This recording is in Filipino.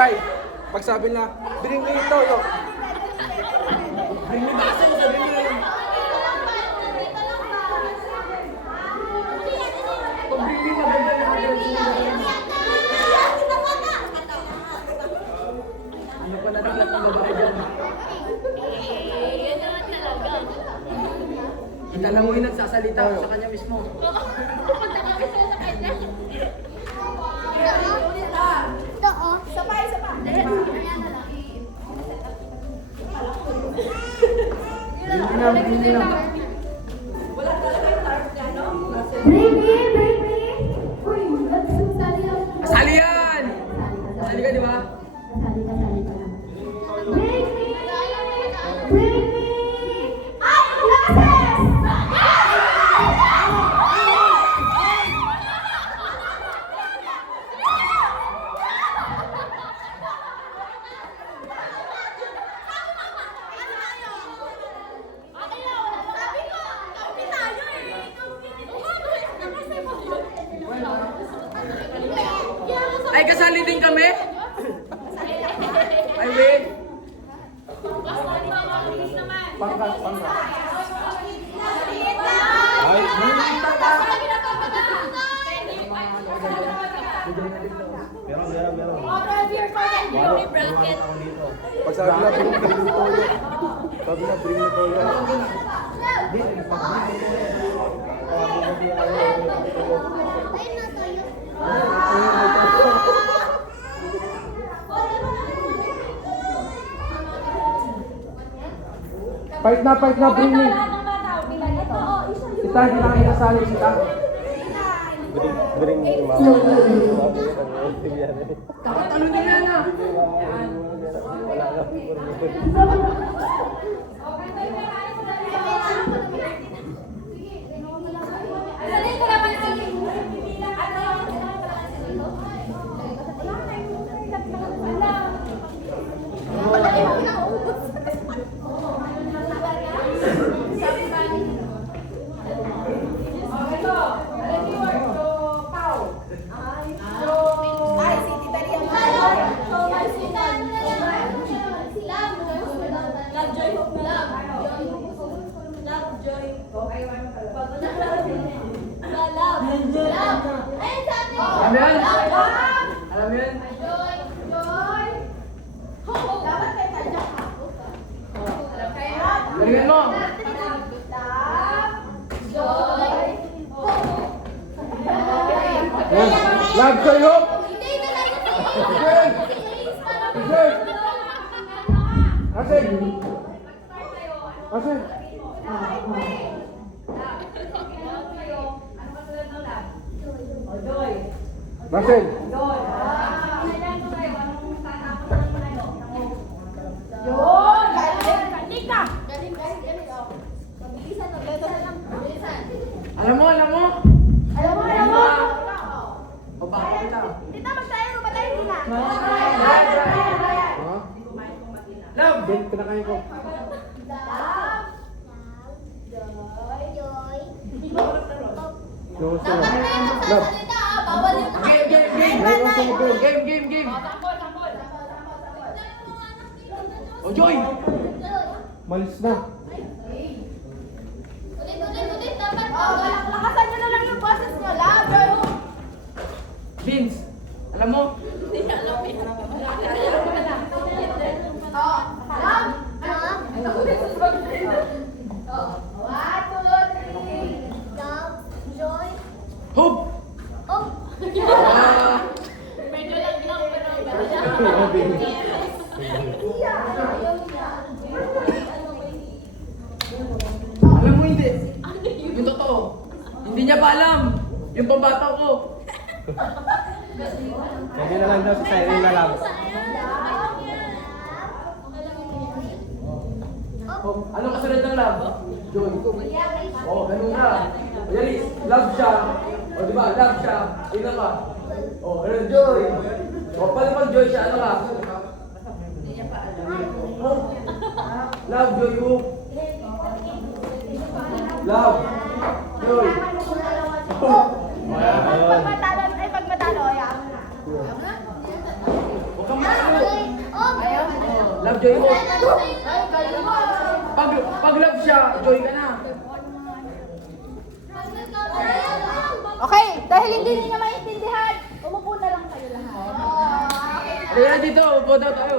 Sky, pag sabi na, bring me ito, yo. Bring me back, sabi mo. Pag bring me maganda na ano pa nataglat ng babae dyan? Yan naman talaga. Kita lang mo yung nagsasalita sa kanya mismo. Pupunta kami sa kanya. Ito, oh. Sabay. Bring me lang. Wala talaga yung tarp niya, no? Bring me. Uy, sali lang. Asali yan! Asali ka, di ba? Sali ka lang. Bring me. Ay, glasses! Ay, kasali din kami? Ay, wait. Pangkat. Ay, meron. Pag sabi na, bring me ito, yo. Sabi na, bring me ito, yo. Fight na, bring me. Sita, hindi na kayo kasali, Sita. Bring me, Kakatalo din yan ah. Alam mo yan? Alam mo yan? Galingan mo! Love sa'yo! Asin! Basin! Alam mo? Alam mo? Babae kita. Tita, magtayo ba tayo? Hindi na. Ha? Love! Ben, pinakain ko. Yung sa love. Bawal yung Game! Oh, Joy! Malis na. Ulit, dapat. Lakasan nyo na lang yung boses nyo. Love. Vince! Alam mo? Hope! Medyo lang pero Alam mo hindi. Yung totoo. Hindi niya pa alam. Yung pambata ko. Sabi na lang daw sa siren na lang. Oh, ano kasunod ng love? Joy. Oh, ganun na. Yalis, love siya. O, di ba? Love siya. Yun na ba? Oh, ano, Joy. O, pala pag Joy siya, ano ka? Oh, love, Joy, hope. Love. Joy. Pag matalo, ayaw mo na. Huwag kang matalo. Love joy mo. Ay, galing mo. Pag love siya, joy ka na. Okay, dahil hindi niyo maintindihan, umupo na lang kayo lahat. Halika na dito, upo daw tayo.